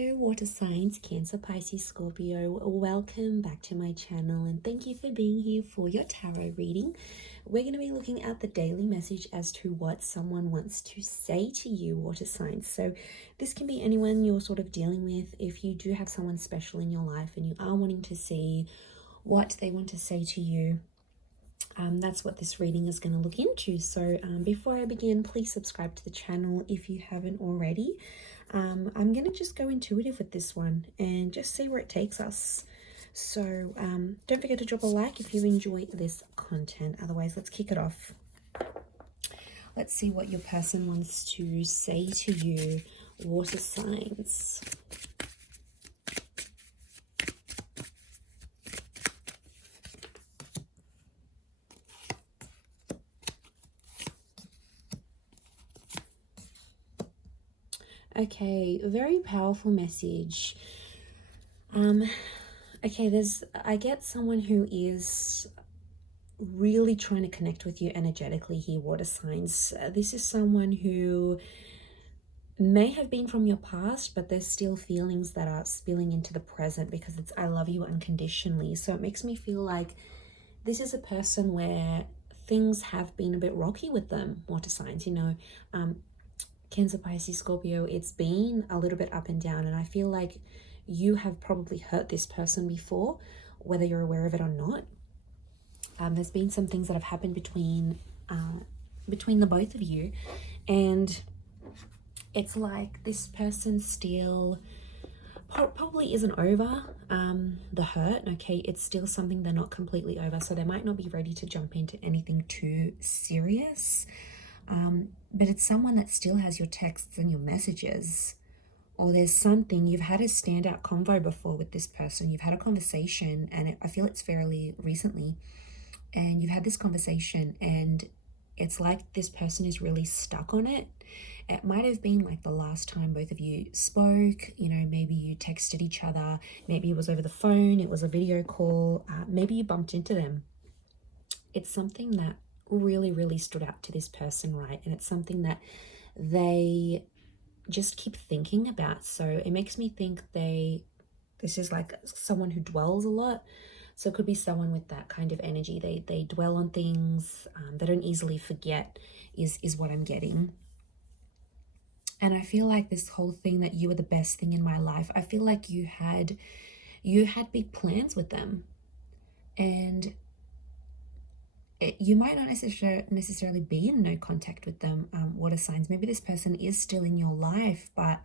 Hello water signs, Cancer, Pisces, Scorpio. Welcome back to my channel and thank you for being here for your tarot reading. We're going to be looking at the daily message as to what someone wants to say to you, water signs. So this can be anyone you're sort of dealing with. If you do have someone special in your life and you are wanting to see what they want to say to you, that's what this reading is going to look into. So before I begin, please subscribe to the channel if you haven't already. I'm going to just go intuitive with this one and just see where it takes us. So don't forget to drop a like if you enjoy this content. Otherwise, let's kick it off. Let's see what your person wants to say to you, water signs. Okay, very powerful message. Okay, I get someone who is really trying to connect with you energetically here, water signs. This is someone who may have been from your past, but there's still feelings that are spilling into the present because it's I love you unconditionally. So it makes me feel like this is a person where things have been a bit rocky with them, water signs, you know. Cancer, Pisces, Scorpio, it's been a little bit up and down, and I feel like you have probably hurt this person before, whether you're aware of it or not. There's been some things that have happened between the both of you, and it's like this person still probably isn't over the hurt. Okay, it's still something they're not completely over, so they might not be ready to jump into anything too serious. But it's someone that still has your texts and your messages, or there's something, you've had a standout convo before with this person, you've had a conversation, and I feel it's fairly recently, and you've had this conversation and it's like this person is really stuck on it. It might have been like the last time both of you spoke, you know, maybe you texted each other, maybe it was over the phone, it was a video call, maybe you bumped into them. It's something that really stood out to this person, right? And it's something that they just keep thinking about. So it makes me think this is like someone who dwells a lot. So it could be someone with that kind of energy. They dwell on things. They don't easily forget is what I'm getting. And I feel like this whole thing that you were the best thing in my life, I feel like you had big plans with them, and you might not necessarily be in no contact with them, water signs. Maybe this person is still in your life, but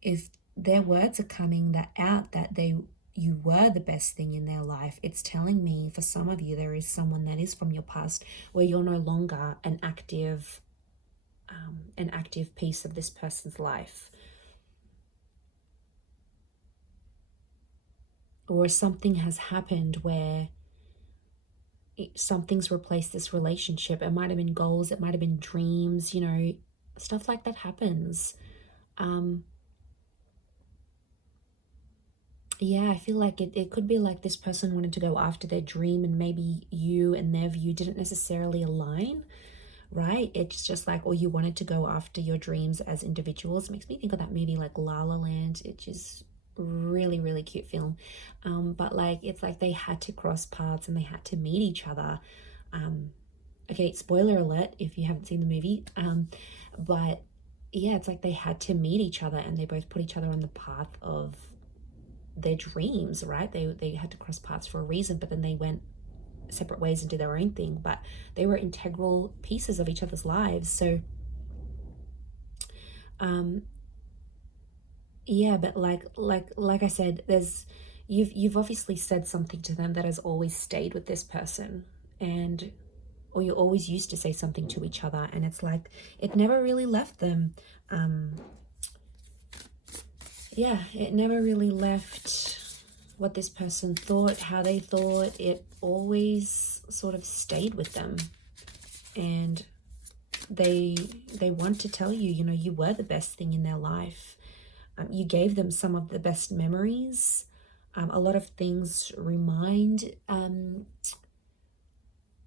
if their words are coming out that you were the best thing in their life, it's telling me for some of you there is someone that is from your past where you're no longer an active piece of this person's life, or something has happened where something's replaced this relationship. It might have been goals, it might have been dreams, you know, stuff like that happens. Yeah, I feel like it could be like this person wanted to go after their dream, and maybe you and their view didn't necessarily align, right? It's just like, or you wanted to go after your dreams as individuals. It makes me think of that movie like La La Land, which is really cute film, but like it's like they had to cross paths and they had to meet each other. Okay, spoiler alert if you haven't seen the movie, but yeah, it's like they had to meet each other and they both put each other on the path of their dreams, right? They had to cross paths for a reason, but then they went separate ways and did their own thing, but they were integral pieces of each other's lives. So yeah, but like I said, you've obviously said something to them that has always stayed with this person, or you always used to say something to each other, and it's like it never really left them. Yeah, it never really left what this person thought, how they thought. It always sort of stayed with them, and they want to tell you, you know, you were the best thing in their life. You gave them some of the best memories. A lot of things remind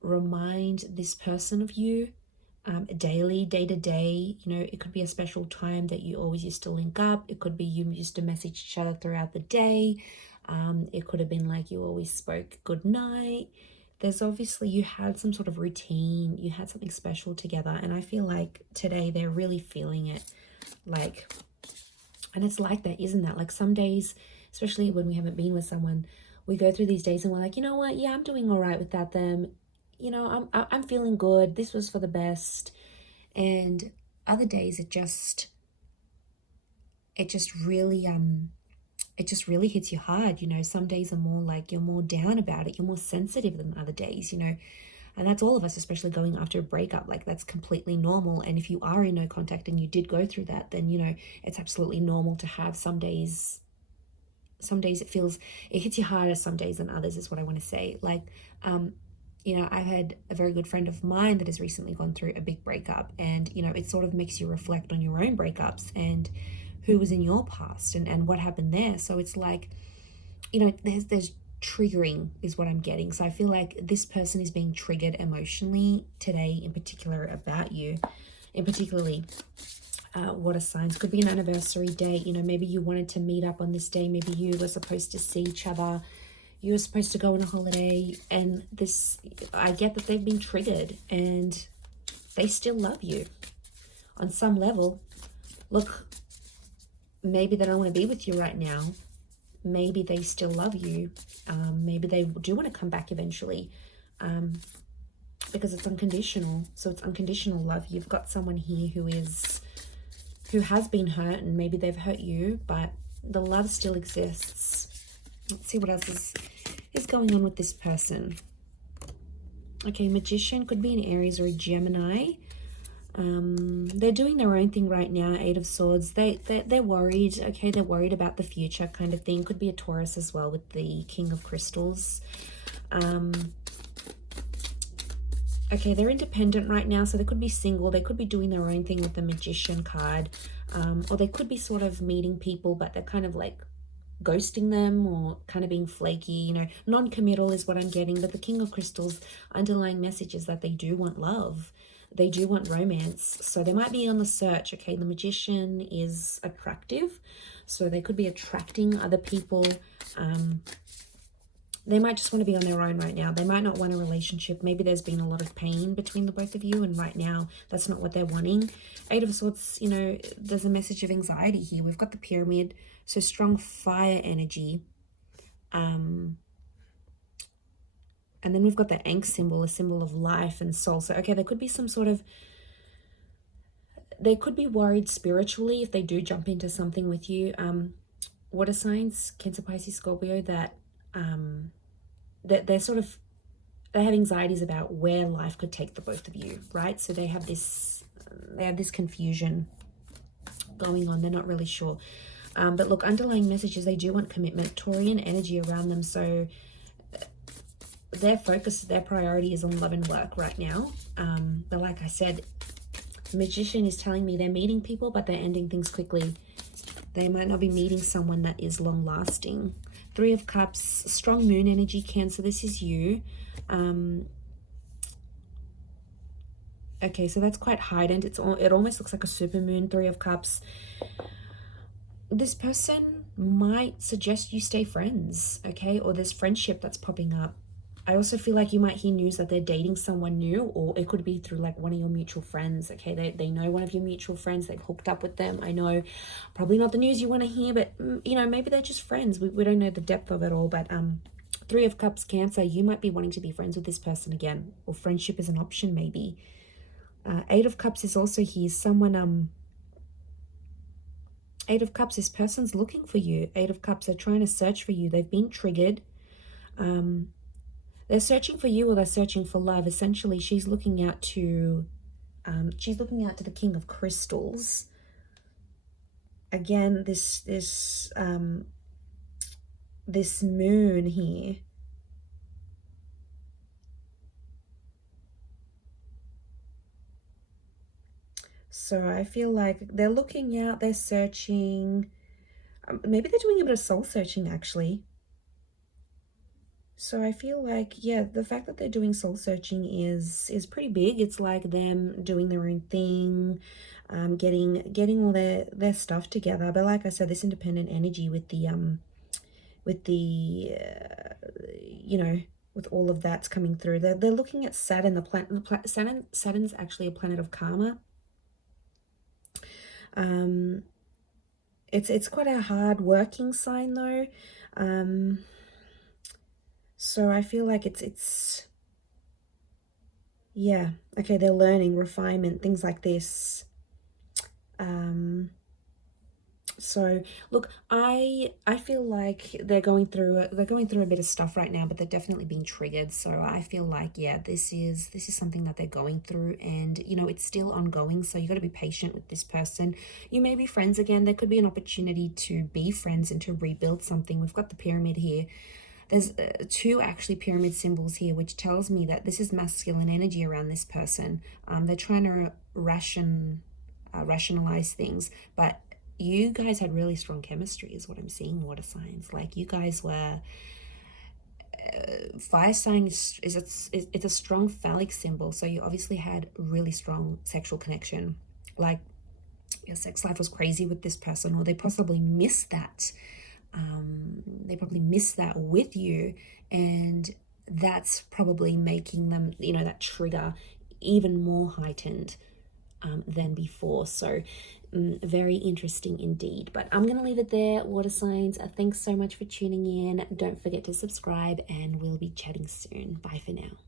this person of you. daily, day to day. You know, it could be a special time that you always used to link up. It could be you used to message each other throughout the day. It could have been like you always spoke good night. There's obviously, you had some sort of routine, you had something special together, and I feel like today they're really feeling it. Like, and it's like that, isn't that? Like some days, especially when we haven't been with someone, we go through these days and we're like, you know what, yeah, I'm doing all right without them. You know, I'm feeling good. This was for the best. And other days it just really it just really hits you hard. You know, some days are more like you're more down about it, you're more sensitive than other days, you know. And that's all of us, especially going after a breakup. Like, that's completely normal. And if you are in no contact and you did go through that, then, you know, it's absolutely normal to have some days it hits you harder some days than others, is what I want to say. Like, you know, I've had a very good friend of mine that has recently gone through a big breakup, and, you know, it sort of makes you reflect on your own breakups and who was in your past and what happened there. So it's like, you know, there's triggering is what I'm getting. So I feel like this person is being triggered emotionally today, in particular about you, in particularly water signs. Could be an anniversary date. You know, maybe you wanted to meet up on this day. Maybe you were supposed to see each other. You were supposed to go on a holiday, and this, I get that they've been triggered and they still love you on some level. Look, maybe they don't want to be with you right now. Maybe they still love you. Maybe they do want to come back eventually, because it's unconditional. So it's unconditional love. You've got someone here who has been hurt, and maybe they've hurt you, but the love still exists. Let's see what else is going on with this person. Okay, Magician could be an Aries or a Gemini. They're doing their own thing right now. 8 of Swords. They're worried. Okay, they're worried about the future, kind of thing. Could be a Taurus as well with the King of Crystals. Okay, they're independent right now, so they could be single. They could be doing their own thing with the Magician card, or they could be sort of meeting people, but they're kind of like ghosting them or kind of being flaky. You know, non-committal is what I'm getting. But the King of Crystals, underlying message is that they do want love. They do want romance. So they might be on the search. Okay, the Magician is attractive, so they could be attracting other people. They might just want to be on their own right now. They might not want a relationship. Maybe there's been a lot of pain between the both of you, and right now that's not what they're wanting. 8 of Swords, you know, there's a message of anxiety here. We've got the Pyramid, so strong fire energy. And then we've got the Ankh symbol, a symbol of life and soul. So, okay, there could be some sort of, they could be worried spiritually if they do jump into something with you. Water signs, Cancer, Pisces, Scorpio, that they're sort of, they have anxieties about where life could take the both of you, right? So they have this confusion going on. They're not really sure. But look, underlying messages, they do want commitment, Taurian energy around them. So their focus, their priority is on love and work right now. But like I said, the Magician is telling me they're meeting people, but they're ending things quickly. They might not be meeting someone that is long lasting. 3 of Cups, strong moon energy, Cancer. This is you. Okay, so that's quite heightened. It almost looks like a super moon. 3 of Cups. This person might suggest you stay friends, okay? Or there's friendship that's popping up. I also feel like you might hear news that they're dating someone new, or it could be through like one of your mutual friends, okay? They know one of your mutual friends, they've hooked up with them. I know probably not the news you want to hear, but you know, maybe they're just friends. We don't know the depth of it all, but 3 of Cups, Cancer, you might be wanting to be friends with this person again, or friendship is an option maybe. 8 of Cups is also here. Someone, 8 of Cups, this person's looking for you. 8 of Cups, they're trying to search for you. They've been triggered. They're searching for you, or they're searching for love. Essentially, she's looking out to the King of Crystals. Again, this moon here. So I feel like they're looking out, they're searching. Maybe they're doing a bit of soul searching, actually. So I feel like, yeah, the fact that they're doing soul searching is pretty big. It's like them doing their own thing, getting all their stuff together. But like I said, this independent energy with the you know, with all of that's coming through. They're looking at Saturn, the planet. Saturn's actually a planet of karma. It's quite a hard working sign though. So I feel like it's yeah, okay, they're learning, refinement, things like this. So look, I feel like they're going through a bit of stuff right now, but they're definitely being triggered. So I feel like, yeah, this is something that they're going through, and you know, it's still ongoing, so you got to be patient with this person. You may be friends again. There could be an opportunity to be friends and to rebuild something. We've got the pyramid here. There's two actually pyramid symbols here, which tells me that this is masculine energy around this person. They're trying to rationalize things, but you guys had really strong chemistry is what I'm seeing, water signs. Like you guys were, fire sign it's a strong phallic symbol, so you obviously had really strong sexual connection. Like your sex life was crazy with this person, or they possibly missed that. They probably missed that with you, and that's probably making them, you know, that trigger even more heightened than before. So very interesting indeed. But I'm going to leave it there, water signs. Thanks so much for tuning in. Don't forget to subscribe, and we'll be chatting soon. Bye for now.